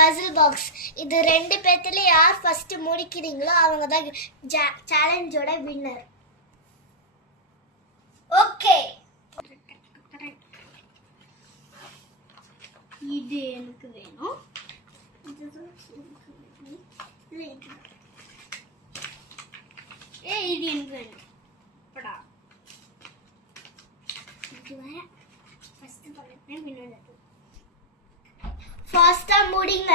Basil box. இது ரெண்டு பேத்துல யார் ஃபர்ஸ்ட் முடிக்கிறீங்களோ அவங்க தான் சேலஞ்சோட வின்னர். ஓகே, இது எனக்கு வேணும். இது எனக்கு வேணும். படா இது வேற ஃபர்ஸ்ட் பண்ணேன் வின்னர். ஃபாஸ்டா முடிங்க.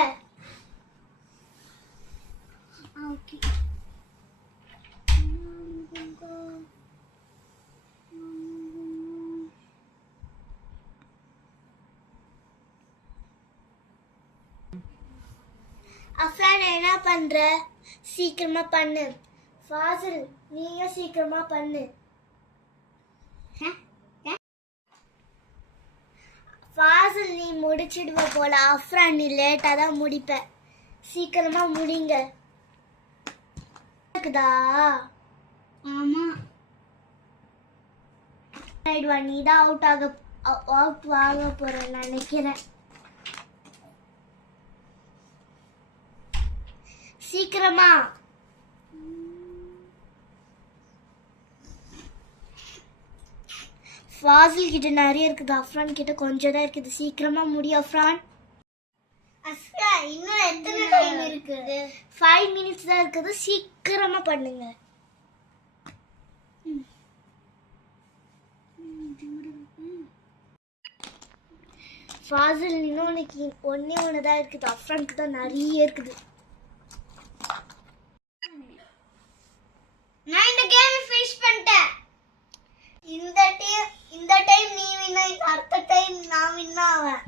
ஓகே, அஃப்ரான் என்ன பண்ற? சீக்கிரமா பண்ணு. ஃபாசில் நீங்க சீக்கிரமா பண்ணு. ஃபாசில் நீ முடிச்சிடுவ போல, அஃப்ரான் நீ லேட்டா தான் முடிப்ப. சீக்கிரமா முடிங்க. இருக்குதா? ஆமா. நீ தான் அவுட் ஆக போற நினைக்கிறேன். சீக்கிரமா. ஃபாசில் கிட்ட நிறைய இருக்குது, அஃப்ரான் கிட்ட கொஞ்சம் தான் இருக்குது. சீக்கிரமா முடியும் அஃப்ரான். அஃப்ரான் இன்னும் எத்தனை டைம் இருக்குது? 5 minutes தான் இருக்குது. சீக்கிரமா பண்ணுங்க. ஃபாசில் இன்னும் உனக்கு ஒண்ணு தான் இருக்குது, அஃப்ரானுக்கு தான் நிறைய இருக்குது. நான் இந்த கேம் ஃபினிஷ் பண்ணிட்டேன். இந்த டைம் நீ வின், அடுத்த டைம் நான் வின் ஆவேன்.